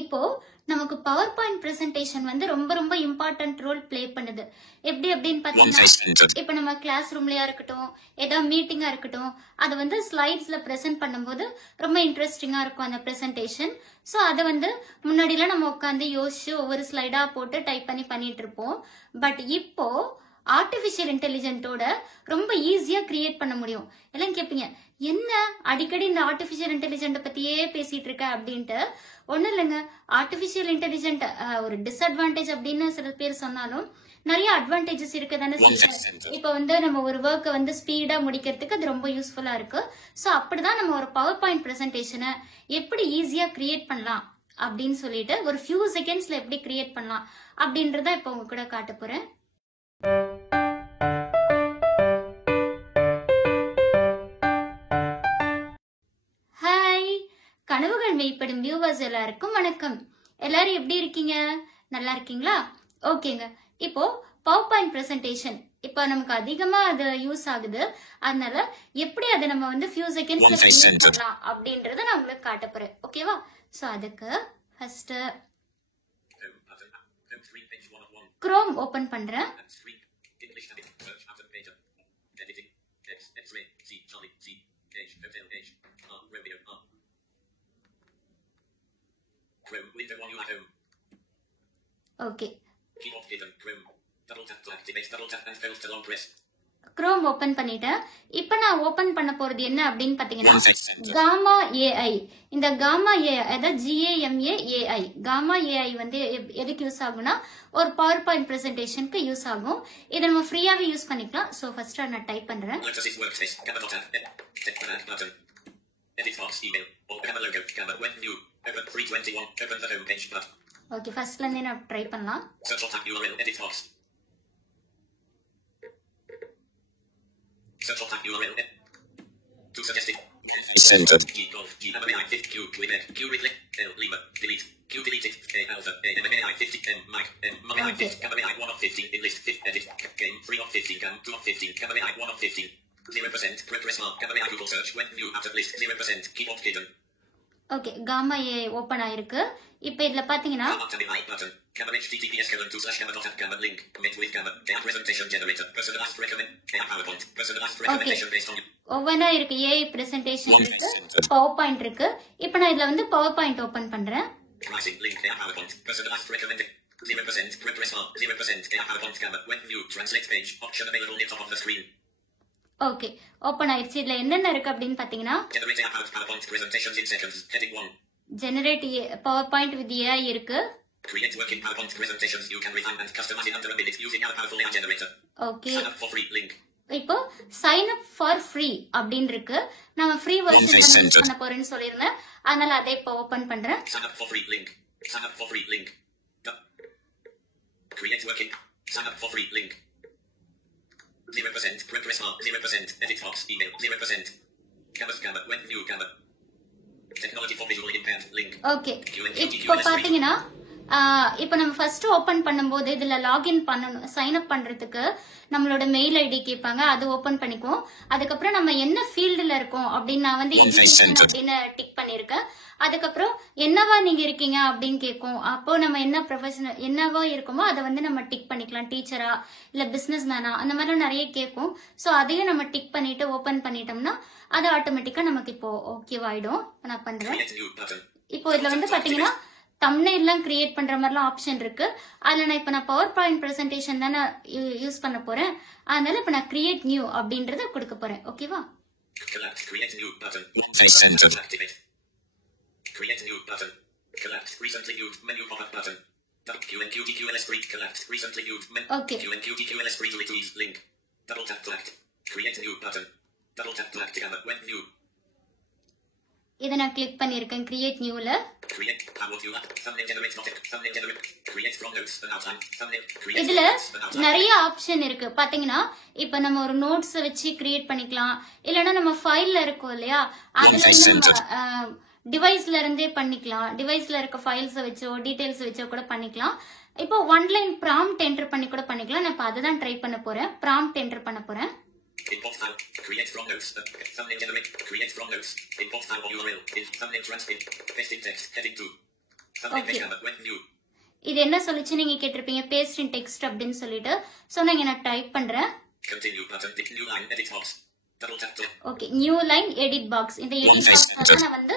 இப்போ நமக்கு power point presentation வந்து ரொம்ப ரொம்ப இம்பார்ட்டன்ட் ரோல் பிளே பண்ணுது. எப்படி அப்படின்னு பாத்தீங்கன்னா, இப்ப நம்ம கிளாஸ் ரூம்லயா இருக்கட்டும், ஏதாவது மீட்டிங்கா இருக்கட்டும், அதை வந்து ஸ்லைட்ஸ்ல பிரசன்ட் பண்ணும்போது ரொம்ப இன்ட்ரெஸ்டிங்கா இருக்கும் அந்த பிரசன்டேஷன். ஸோ அதை வந்து முன்னாடிலாம் நம்ம உட்காந்து யோசிச்சு ஒவ்வொரு ஸ்லைடா போட்டு டைப் பண்ணி பண்ணிட்டு இருப்போம். பட் இப்போ ஆர்டிபிஷியல் இன்டெலிஜென்ட்டோட ரொம்ப ஈஸியா கிரியேட் பண்ண முடியும். எல்லாம் கேட்பீங்க, என்ன அடிக்கடி இந்த ஆர்டிபிஷியல் இன்டெலிஜென்ட் பத்தியே பேசிட்டு இருக்க அப்படின்ட்டு. ஒண்ணும் இல்லைங்க, ஆர்டிபிஷியல் இன்டெலிஜென்ட் ஒரு டிஸ்அட்வான்டேஜ் அப்படின்னு சில பேர் சொன்னாலும் நிறைய அட்வான்டேஜஸ் இருக்கு தானே. இப்ப வந்து நம்ம ஒரு ஒர்க்கை வந்து ஸ்பீடா முடிக்கிறதுக்கு அது ரொம்ப யூஸ்ஃபுல்லா இருக்கு. ஸோ அப்படிதான் நம்ம ஒரு பவர் பாயிண்ட் பிரசன்டேஷனை எப்படி ஈஸியா கிரியேட் பண்ணலாம் அப்படின்னு சொல்லிட்டு ஒரு ஃபியூ செகண்ட்ஸ்ல எப்படி கிரியேட் பண்ணலாம் அப்படின்றத இப்ப உங்க கூட காட்ட போறேன். ஹாய், கனவுகள் மெய்ப்படும் வியூவர்ஸ் எல்லாருக்கும் வணக்கம். எல்லாரும் எப்படி இருக்கீங்க? நல்லா இருக்கீங்களா? ஓகேங்க. இப்போ பவர் பாயிண்ட் பிரசன்டேஷன் இப்போ நமக்கு அதிகமா அது யூஸ் ஆகுது. அதனால எப்படி அதை நம்ம வந்து ஃபியூ செகண்ட்ஸ்ல பண்ணலாம் அப்படின்றத நான் உங்களுக்கு காட்ட போறேன். ஓகேவா? ஸோ அதுக்கு ஃபர்ஸ்ட் குரோம் ஓபன் பண்றேன். ஓகே, குரோம் ஓபன் பண்ணிட்டேன். இப்போ நான் ஓபன் பண்ண போறது என்ன அப்படின்னு பாத்தீங்கன்னா, காமா ஏஐ. இந்த காமா ஏஐ அதாவது GAMA AI, காமா ஏஐ வந்து எதுக்கு யூஸ் ஆகும்னா ஒரு பவர் பாயிண்ட் பிரசன்டேஷனுக்கு யூஸ் ஆகும். இதை நம்ம ஃப்ரீயாவே யூஸ் பண்ணிக்கலாம். ஸோ ஃபர்ஸ்ட் நான் டைப் பண்றேன். ஓகே, ஃபர்ஸ்ட்ல இருந்தே நான் ட்ரை பண்ணலாம். ஓகே, காமா ஏஐ ஓபன் ஆயிருக்கு. இப்போ இதுல பாத்தீங்கன்னா ஒவ்வொன்றா இருக்கு. ஏஐ பிரசன்டேஷன் இருக்கு, பவர் பாயிண்ட் இருக்கு. இப்போ நான் இதுல வந்து பவர் பாயிண்ட் ஓபன் பண்றேன். ஓகே, ஓபன் ஆயிடுச்சு. இதுல என்னென்ன இருக்கு அப்படின்னு பாத்தீங்கன்னா, generate power point with AI இருக்கு. Create working PowerPoint presentations you can refine and customize in under a minute using our powerful AI generator. Okay. Sign up for free link. இப்போ sign up for free அப்படினு இருக்கு. நாம free version use பண்ண போறேன்னு சொல்லிருந்தேன். அதனால அதை இப்போ ஓபன் பண்றேன். Sign up for free link. Sign up for free link. Create working. Sign up for free link. 0% progress bar 0% edit box email 0% Canva when new Canva technology for visually impaired link. Okay. இப்போ பாத்தீங்கன்னா இப்போ நம்ம first open பண்ணும்போது இதுல லாகின் பண்ணணும். Sign up பண்றதுக்கு நம்மளோட mail ID கேட்பாங்க, அது ஓபன் பண்ணிக்குவோம். அதுக்கப்புறம் நம்ம என்ன ஃபீல்டுல இருக்கோம் அப்படின்னு நான் வந்து அப்படின்னு டிக் பண்ணிருக்கேன். அதுக்கப்புறம் என்னவா நீங்க இருக்கீங்க அப்படின்னு கேட்கும். அப்போ நம்ம என்ன ப்ரொஃபஷனல் என்னவா இருக்கோமோ அதை வந்து நம்ம டிக் பண்ணிக்கலாம். டீச்சரா இல்ல பிசினஸ் மேனா அந்த மாதிரி நிறைய கேட்கும். ஸோ அதையும் நம்ம டிக் பண்ணிட்டு ஓபன் பண்ணிட்டோம்னா அது ஆட்டோமேட்டிக்கா நமக்கு இப்போ ஓகேவாயிடும். நான் பண்றேன். இப்போ இதுல வந்து பாத்தீங்கன்னா தம்ப்நெயில்லாம் கிரியேட் பண்ற மாதிரிலாம் ஆப்ஷன் இருக்கு. அதுல நான் இப்ப நான் பவர் பாயிண்ட் பிரசன்டேஷன் தானே யூஸ் பண்ண போறேன். அதனால இப்ப நான் கிரியேட் நியூ அப்படின்றத கொடுக்க போறேன். ஓகேவா? இதை நான் கிளிக் பண்ணிருக்கேன் கிரியேட் நியூல. இதுல நிறைய ஆப்ஷன் இருக்கு பாத்தீங்கன்னா, இப்ப நம்ம ஒரு நோட்ஸ் வச்சு கிரியேட் பண்ணிக்கலாம். இல்லைன்னா நம்ம ஃபைல்ல இருக்கோம் இல்லையா, அதுல நம்ம டிவைஸ்ல இருந்தே பண்ணிக்கலாம். டிவைஸ்ல இருக்க ஃபைல்ஸ் வச்சோ டீடைல்ஸ் வச்சோ கூட பண்ணிக்கலாம். இப்போ ஒன்லைன் ப்ராம்ப்ட் என்டர் பண்ணி கூட பண்ணிக்கலாம். நான் இப்ப அதுதான் ட்ரை பண்ண போறேன். ப்ராம்ப்ட் என்டர் பண்ண போறேன். Import file. Create from notes. Thumbnail generate. Create from notes. Import file or URL. Thumbnail transcript. Paste in text. Heading 2. ஓகே, இது என்ன சொல்லிச்சு நீங்க கேட்டிருப்பீங்க, பேஸ்ட் இன் டெக்ஸ்ட் அப்படின்னு சொல்லிட்டு. சோ நான் டைப் பண்றேன். Okay, new line edit box. இந்த எடிட் பாக்ஸ்ல நான் வந்து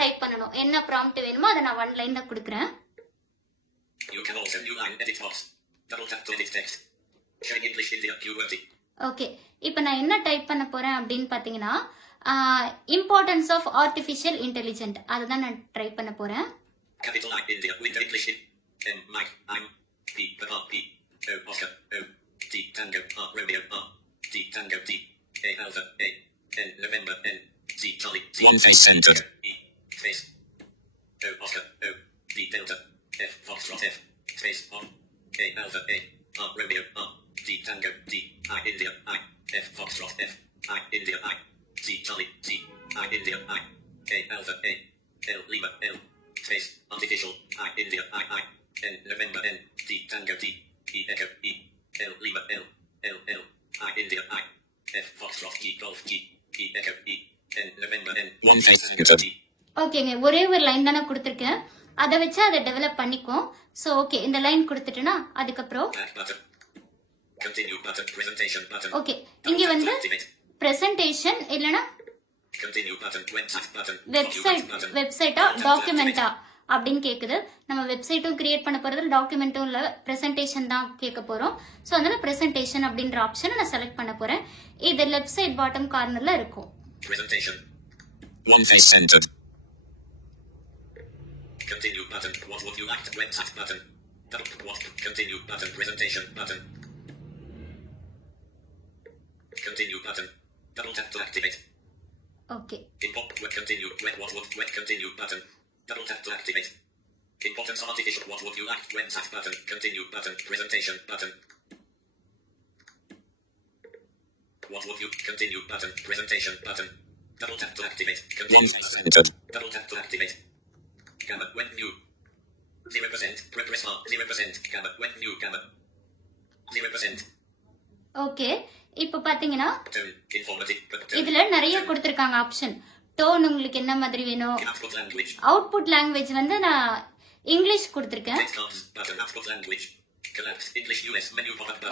டைப் பண்ணனும். என்ன ப்ராம்ப்ட் வேணுமோ அதை நான் 1 லைன்ல கொடுக்கிறேன். ஓகே, இப்போ நான் என்ன டைப் பண்ண போறேன் அப்படின்னு பாத்தீங்கன்னா, இம்பார்ட்டன்ஸ் ஆஃப் ஆர்டிஃபிஷியல் இன்டெலிஜென்ட் அதுதான் நான் ட்ரை பண்ண போறேன். Capital I India with English M Mike I'm P Papa P O Oscar O T Tango R Romeo R T Tango T A Alpha A N November N Z Charlie Z One face center E face O Oscar O D Delta F Foxtrot F space on A Alpha A R Romeo R D Tango D I India I F Foxtrot F I India I Z Charlie Z I India I A Alpha A L Lima L space artificial I India I N November N D Tango D E Echo E L Lima L L L I India I F Foxtrot G Golf G E Echo E N November N One face T. ஓகேங்க, ஒரே ஒரு லைன் தானே கொடுத்துருக்கேன், அதை வச்சு அதை டெவலப் பண்ணிக்கும். So okay, இந்த லைன் கொடுத்துட்டுனா அதுக்கப்புறம் ஓகே, இங்க வந்து பிரசன்டேஷன் இல்லைன்னா வெப்சைட்டா டாக்குமெண்டா அப்படின்னு கேக்குது. நம்ம வெப்சைட்டும் கிரியேட் பண்ண போறது, டாக்குமெண்ட்டும் இல்ல, பிரசன்டேஷன் தான் கேட்க போறோம். சோ அதனால பிரசன்டேஷன் அப்படின்ற ஆப்ஷனை நான் செலக்ட் பண்ண போறேன். இது லெஃப்ட் சைட் பாட்டம் கார்னர்ல இருக்கும். Continue button. What would you like to website button? What continue button. Presentation button. Continue button. Double tap to activate. Okay. Import web continue. What would web continue button. Double tap to activate. Importance artificial. What would you like to website button. Continue button. Presentation button. What would you continue button. Presentation button. Double tap to activate. Continue button. Double tap to activate. Gamma when new 0% progress bar 0% gamma when new gamma 0%. ஓகே, இப்போ பாத்தீங்கன்னா இதுல நிறைய கொடுத்திருக்காங்க option. Tone உங்களுக்கு என்ன மாதிரி வேணும். Output language வந்து நான் இங்கிலீஷ் கொடுத்திருக்கேன்.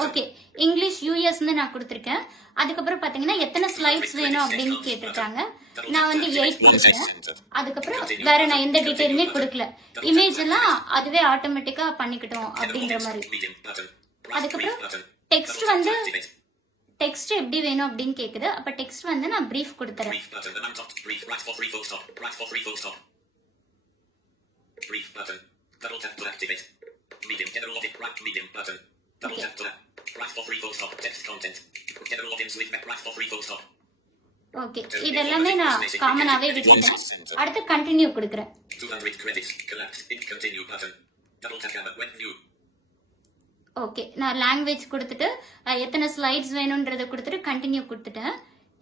ஓகே, இங்கிலீஷ் யூஎஸ்ன்னு நான் கொடுத்திருக்கேன். அதுக்கப்புறம் பாத்தீங்கன்னா எத்தனை ஸ்லைட்ஸ் வேணும் அப்படின்னு கேட்டிருக்காங்க. நான் வந்து 8 கொடுத்தேன். அதுக்கப்புறம் வேற நான் எந்த டீடைலுமே கொடுக்கல. இமேஜ் எல்லாம் அதுவே ஆட்டோமேட்டிக்கா பண்ணிக்கிட்டோம் அப்படின்ற மாதிரி. அதுக்கப்புறம் டெக்ஸ்ட் வந்து டெக்ஸ்ட் எப்படி வேணும் அப்படின்னு கேக்குது. அப்ப டெக்ஸ்ட் வந்து நான் பிரீஃப் கொடுத்துறேன். Medium general login right medium button. Double tap to right for free full stop text content. General login switch back right for free full stop. Okay, இதெல்லாமே நான் காமனாவே விட்டுட்டேன். அடுத்து கண்டினியூ கொடுக்கிறேன். 200 credits collapse in continue button. Double tap gamma when new. Okay, நான் லாங்குவேஜ் கொடுத்துட்டு எத்தனை ஸ்லைட்ஸ் வேணும்ன்றத கொடுத்துட்டு கண்டினியூ கொடுத்துட்டேன்.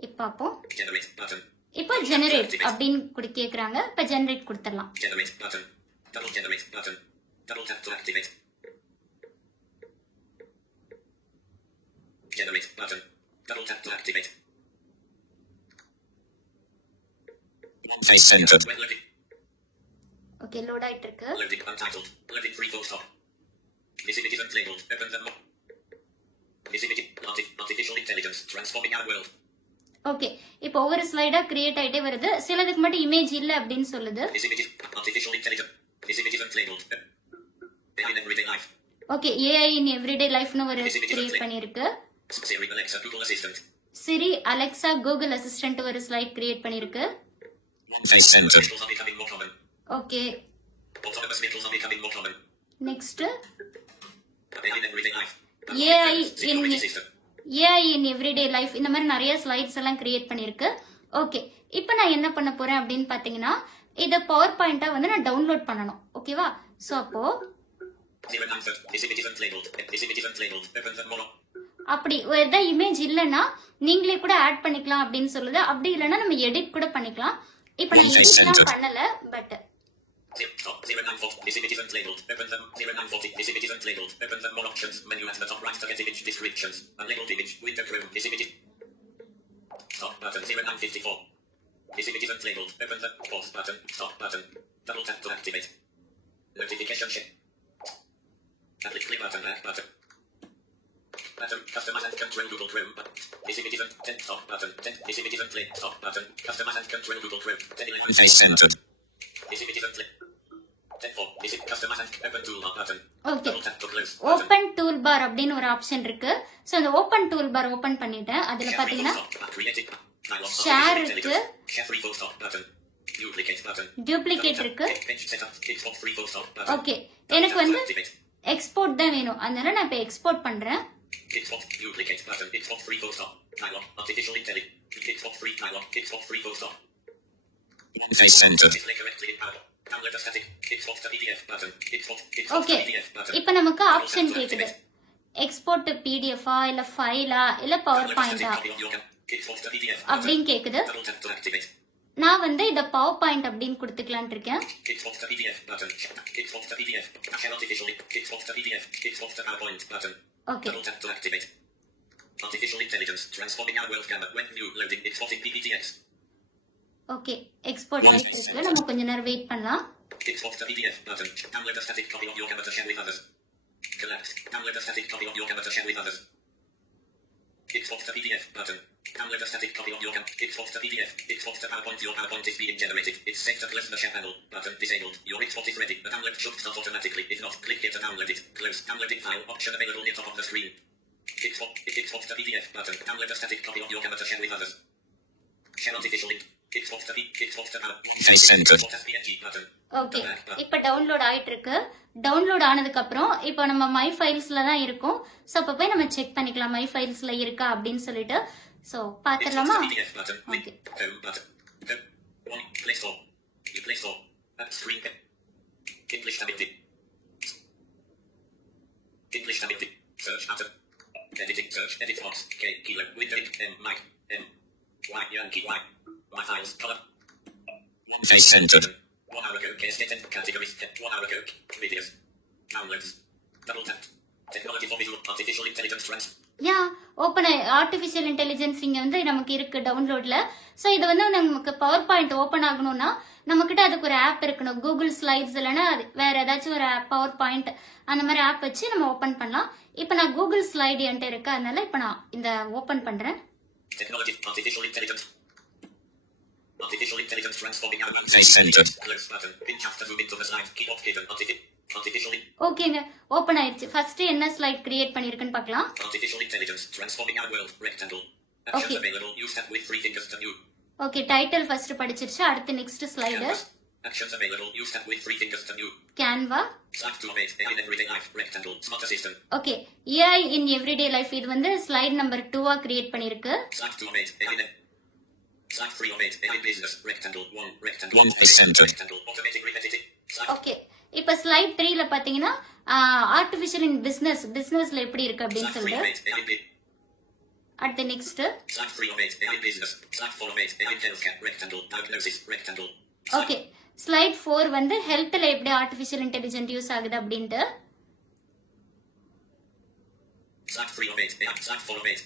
இப்போ அப்போ generate button. இப்போ ஜெனரேட் அப்படின்னு கேக்குறாங்க. இப்போ ஜெனரேட் கொடுத்துடலாம். Generate button. Double generate button. Double tap to activate. Generate button. Double tap to activate. One face centered. Okay, load ஆயிட்டு இருக்கு. Loading untitled. Loading free full stop. This image isn't labeled. Open them up. This image artificial intelligence transforming our world. Okay, இப்போ ஒவ்வொரு ஸ்லைடா கிரியேட் ஆயிட்டே வருது. சிலதுக்கு மட்டும் இமேஜ் இல்ல அப்படின்னு சொல்லுது. This image is artificial intelligence. This image isn't labeled. AI in everyday life. Okay, AI in everyday life னு ஒரு கிரியேட் பண்ணிருக்கு. Siri Alexa Google Assistant. Siri Alexa Google Assistant ஒரு ஸ்லைட் கிரியேட் பண்ணிருக்கு. Okay. Autonomous vehicles are becoming more common. Next. AI in everyday life. AI in everyday life. இந்த மாதிரி நிறைய ஸ்லைட்ஸ் எல்லாம் கிரியேட் பண்ணிருக்கு. ஓகே, இப்போ நான் என்ன பண்ண போறேன் அப்படின்னு பாத்தீங்கன்னா, இத பவர் பாயிண்டா வந்து நான் டவுன்லோட் பண்ணனும். ஓகேவா? சோ அப்போ அப்படி ஏதா இமேஜ் இல்லனா நீங்களே கூட ஆட் பண்ணிக்கலாம் அப்படின்னு சொல்லுது. அப்படி இல்லனா நம்ம எடிட் கூட பண்ணிக்கலாம். இப்போ நான் எடிட்லாம் பண்ணல, but Stop button 0954. This image isn't labeled. Open the pause button. Stop button. Double tap to activate. Notification check. Click button, back button. Button, customize and control Google Chrome. This image isn't 10 stop button. 10. This image isn't play stop button. Customize and control Google Chrome. 10 11. Face centered. This image isn't play. 10 4. This is customize and open toolbar button. Okay. Double tap to close. Button. Open toolbar அப்படின்னு ஒரு ஆப்ஷன் இருக்கு. சோ அந்த open toolbar open பண்ணிட்டேன். அதுல பாத்தீங்கன்னா ஷேர் இருக்கு. Share free full stop button. Duplicate button. Duplicate இருக்கு. Page setup. Export free full stop button. Okay. எனக்கு வந்து எக்ஸ்போர்ட் தான் வேணும். அதனால நான் இப்ப எக்ஸ்போர்ட் பண்றேன். Export duplicate button. Export free full stop. Dialog. Artificial intelligence. Export free dialog. Export free full stop. Face centered. Display correctly in power. Download a static. Export to PDF button. Export okay. to PDF button. இப்போ நமக்கு ஆப்ஷன் கேக்குது. Export to பிடிஎஃபா இல்ல ஃபைலா இல்ல பவர் பாயிண்டா Export to PDF. அப்படின்னு கேக்குது. Double tap to activate. நான் வந்து இத பவர் பாயிண்ட் அப்படின்னு கொடுத்துக்கலாம்னு இருக்கேன். Export to PDF button. Export to PDF. Share artificially. Export to PDF. Export to PowerPoint button. Okay. Double tap to activate. Artificial intelligence transforming our world camera when new loading exporting PPTX. Okay. Export ஆயிட்டு இருக்கு. நம்ம கொஞ்ச நேரம் வெயிட் பண்ணலாம். Export to PDF button. Download a static copy of your camera to share with others. Collapse. Download a static copy of your camera to share with others. Export to PDF button. Download a static copy of your camera. Export to PDF. Export to PowerPoint. Your PowerPoint is being generated. It's set to close the share panel. Button disabled. Your export is ready. The download should start automatically. If not, click here to download it. Close. Downloading file option available near top of the screen. Export to PDF button. Download a static copy of your camera to share with others. Share artificially. Export to Face centered. PNG button. Okay. இப்போ டவுன்லோட் ஆயிட்டு இருக்கு. டவுன்லோட் ஆனதுக்கு அப்புறம் இப்போ நம்ம மை ஃபைல்ஸ்ல தான் இருக்கும். சோ அப்ப போய் நம்ம செக் பண்ணிக்கலாம் மை ஃபைல்ஸ்ல இருக்கா அப்படின்னு சொல்லிட்டு. சோ பாத்துறலாமா? Okay. Home button. One Play Store. You Play Store. Screen. English ability. English ability. Search button. Editing search. Edit box. K kilo. Window M Mike M Y Yankee Y. My files color. Face centered. 1 hour ago. Case and categories. 1 hour ago. Videos. Downloads. Double tap. Technology for visual artificial intelligence trans. Yeah open artificial intelligence இங்க வந்து நமக்கு இருக்கு டவுன்லோட்ல. சோ இது வந்து நமக்கு power point open ஆகணும்னா நம்மகிட்ட அதுக்கு ஒரு ஆப் இருக்கணும். கூகுள் ஸ்லைட்ஸ் இல்லைன்னா வேற ஏதாச்சும் ஒரு பவர் பாயிண்ட் அந்த மாதிரி ஆப் வச்சு நம்ம ஓபன் பண்ணலாம். இப்போ நான் கூகுள் ஸ்லைடு என்கிட்ட இருக்கு. அதனால இப்போ நான் இந்த ஓபன் பண்றேன். Technology artificial intelligence. Artificial intelligence transforming our Face centered. close button. Pinch after zoom into the slide. Keyboard hidden. Artificially. ஓகேங்க ஓபன் ஆயிருச்சு. ஃபர்ஸ்ட் என்ன ஸ்லைட் கிரியேட் பண்ணிருக்குன்னு பார்க்கலாம். Artificial intelligence transforming our world. Rectangle. Actions Okay. available. Use that with 3 fingers to view. Okay title first படிச்சிருச்சு. அடுத்து next slide Canvas. Actions available. Use that with 3 fingers to view. Canva. Slide to omit. In everyday life. Rectangle. Smart assistant. Okay AI in everyday life இது வந்து slide number 2 கிரியேட் பண்ணிருக்கு. Slide to omit. Slide 3 omit. In business. Rectangle. 1. Rectangle. One face centered. Rectangle. Automatic repetitive. Slide. Okay இப்போ ஸ்லைட் 3ல பாத்தீங்கன்னா ஆர்டிஃபிஷியல் இன் பிசினஸ்ல எப்படி இருக்கு அப்படின்னு Slide 3 சொல்லிட்டு omit. அடுத்து next Slide 3 omit. In business. Slide 4 omit. In healthcare. Rectangle. Diagnosis. Rectangle. Okay slide 4 வந்து ஹெல்த்ல எப்படி ஆர்டிஃபிஷியல் இன்டெலிஜென்ட் யூஸ் ஆகுது அப்படின்ட்டு. Slide 3 omit. Slide 4 omit.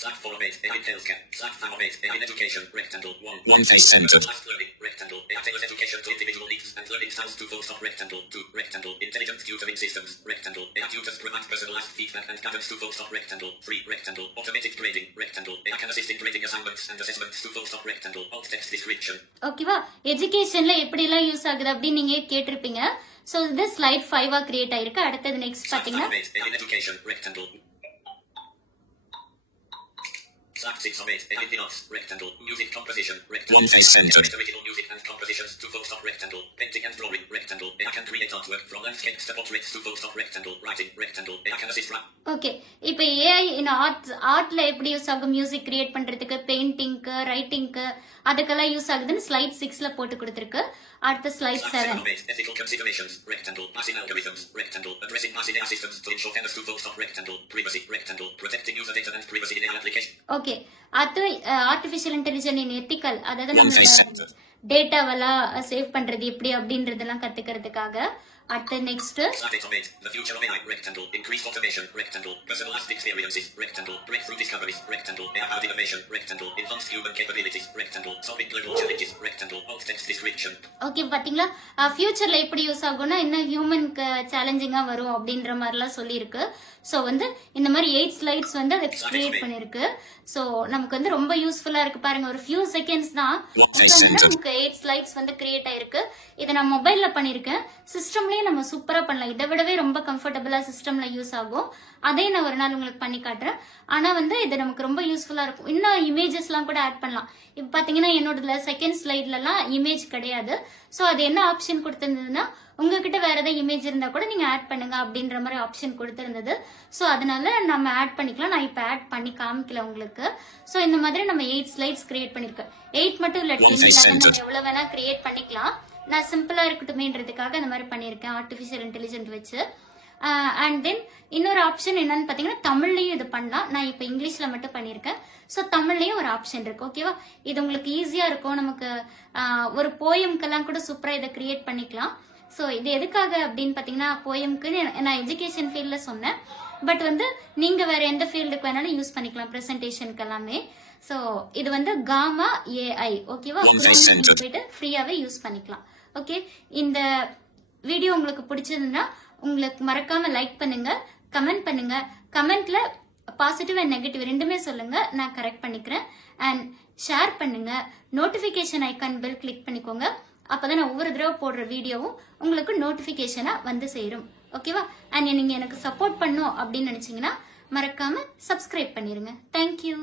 Slide 4 omit. In healthcare. Slide 5 omit. In education. Rectangle. 1. One face centered. Slide learning. Rectangle. Tailors education to individual needs and learning styles to full stop. Rectangle. 2. Rectangle. Intelligent tutoring systems. Rectangle. AI tutors provide personalized feedback and guidance to full stop. Rectangle. 3. Rectangle. Automated grading. Rectangle. AI can assist in grading assignments and assessments to full stop. Rectangle. Alt text description. ஓகேவா எஜுகேஷன்ல எப்படி எல்லாம் யூஸ் ஆகுது அப்படின்னு நீங்க கேட்டிருப்பீங்க. சோ இது ஸ்லைட் 5 கிரியேட் ஆயிருக்கு. அடுத்தது நெக்ஸ்ட் Slide பாத்தீங்கன்னா 5 omit. In education. Rectangle. Slide 6 omit. In arts. Rectangle. Music composition. Rectangle. One face centered. Original music and compositions to full stop. Rectangle. Painting and drawing. Rectangle. AI can create artwork from landscapes to portraits to full stop. Rectangle. Writing. Rectangle. AI can assist okay இப்போ ஏஐ இன் ஆர்ட்ல எப்படி யூஸ் ஆகும் music create பண்றதுக்கு பெயிண்டிங்க்கு ரைட்டிங்க்கு அதுக்கெல்லாம் யூஸ் ஆகுதுன்னு ஸ்லைட் 6ல போட்டு கொடுத்திருக்கு. அடுத்த ஸ்லைட் 7 ethical considerations. Rectangle. Passing algorithms. Rectangle. Addressing passing AI systems to ensure fairness to full stop. Rectangle. Privacy. Rectangle. Protecting user data and privacy in AI application. Okay அது ஆர்டிஃபிஷியல் இன்டெலிஜென்ட் இன் எத்திக்கல் அதாவது One face நம்ம centered. டேட்டாவெல்லாம் சேவ் பண்றது எப்படி அப்படின்றதெல்லாம் கத்துக்கிறதுக்காக. அடுத்து next Start automate. The future of AI. Rectangle. Increased automation. Rectangle. Personalized experiences. Rectangle. Breakthrough discoveries. Rectangle. AI-powered innovation. Rectangle. Enhanced human capabilities. Rectangle. Solving global challenges. Rectangle. Alt text description. Okay பாத்தீங்களா ஃபியூச்சர்ல எப்படி யூஸ் ஆகும்னா இன்னும் ஹியூமனுக்கு சேலஞ்சிங்கா வரும் அப்படின்ற மாதிரிலாம் சொல்லியிருக்கு. ஸோ வந்து இந்த மாதிரி 8 ஸ்லைட்ஸ் வந்து அதை கிரியேட் பண்ணிருக்கு. ஸோ நமக்கு வந்து ரொம்ப யூஸ்ஃபுல்லா இருக்கு பாருங்க. ஒரு ஃபியூ செகண்ட்ஸ் தான் நமக்கு 8 ஸ்லைட்ஸ் வந்து கிரியேட் ஆயிருக்கு. இதை நான் மொபைல்ல பண்ணிருக்கேன். சிஸ்டம்லயே நம்ம சூப்பரா பண்ணலாம். இதை விடவே ரொம்ப கம்ஃபர்டபுளா சிஸ்டம்ல யூஸ் ஆகும். அதே நான் ஒரு நாள் உங்களுக்கு பண்ணி காட்டுறேன். ஆனா வந்து இது நமக்கு ரொம்ப யூஸ்ஃபுல்லா இருக்கும். இன்னும் இமேஜஸ் எல்லாம் கூட ஆட் பண்ணலாம். இப்ப பாத்தீங்கன்னா என்னோட செகண்ட் ஸ்லைட்ல எல்லாம் இமேஜ் கிடையாது. சோ அது என்ன ஆப்ஷன் கொடுத்திருந்ததுன்னா உங்ககிட்ட வேற ஏதாவது இமேஜ் இருந்தா கூட நீங்க ஆட் பண்ணுங்க அப்படின்ற மாதிரி ஆப்ஷன் கொடுத்திருந்தது. சோ அதனால நம்ம ஆட் பண்ணிக்கலாம். நான் இப்ப ஆட் பண்ணி காமிக்கல உங்களுக்கு. சோ இந்த மாதிரி நம்ம 8 ஸ்லைட்ஸ் கிரியேட் பண்ணிருக்கோம். 8 மட்டும் இல்ல 10 11 எவ்வளவு வேணா கிரியேட் பண்ணிக்கலாம். நான் சிம்பிளா இருக்கட்டுமேன்றதுக்காக இந்த மாதிரி பண்ணிருக்கேன் ஆர்டிபிஷியல் இன்டெலிஜென்ட் வச்சு. அண்ட் தென் இன்னொரு ஆப்ஷன் என்னன்னு பாத்தீங்கன்னா தமிழ்லயும் இது பண்ணலாம். நான் இப்ப இங்கிலீஷ்ல மட்டும் பண்ணிருக்கேன். சோ தமிழ்லயும் ஒரு ஆப்ஷன் இருக்கு. ஓகேவா? இது உங்களுக்கு ஈஸியா இருக்கும். நமக்கு ஒரு போயம்க்கெல்லாம் கூட சூப்பரா இதை கிரியேட் பண்ணிக்கலாம். சோ இது எதுக்காக அப்படின்னு பாத்தீங்கன்னா போயம்க்கு நான் எஜுகேஷன் ஃபீல்ட்ல சொன்னேன். பட் வந்து நீங்க வேற எந்த ஃபீல்டுக்கு வேணாலும் யூஸ் பண்ணிக்கலாம் பிரசன்டேஷனுக்கு எல்லாமே. சோ இது வந்து காமா ஏஐ. ஓகேவா? போயிட்டு ஃப்ரீயாவே யூஸ் பண்ணிக்கலாம். ஓகே, இந்த வீடியோ உங்களுக்கு பிடிச்சிருந்தா உங்களுக்கு மறக்காம லைக் பண்ணுங்க, கமெண்ட் பண்ணுங்க. கமெண்ட்ல பாசிட்டிவ் அண்ட் நெகட்டிவ் ரெண்டுமே சொல்லுங்க, நான் கரெக்ட் பண்ணிக்கிறேன். அண்ட் ஷேர் பண்ணுங்க. நோட்டிபிகேஷன் ஐக்கான் பெல் கிளிக் பண்ணிக்கோங்க. அப்பதான் நான் ஒவ்வொரு தடவை போடுற வீடியோவும் உங்களுக்கு நோட்டிபிகேஷனா வந்து சேரும். ஓகேவா? அண்ட் நீங்க எனக்கு சப்போர்ட் பண்ணும் அப்படின்னு நினைச்சீங்கன்னா மறக்காம சப்ஸ்கிரைப் பண்ணிருங்க. தேங்க்யூ.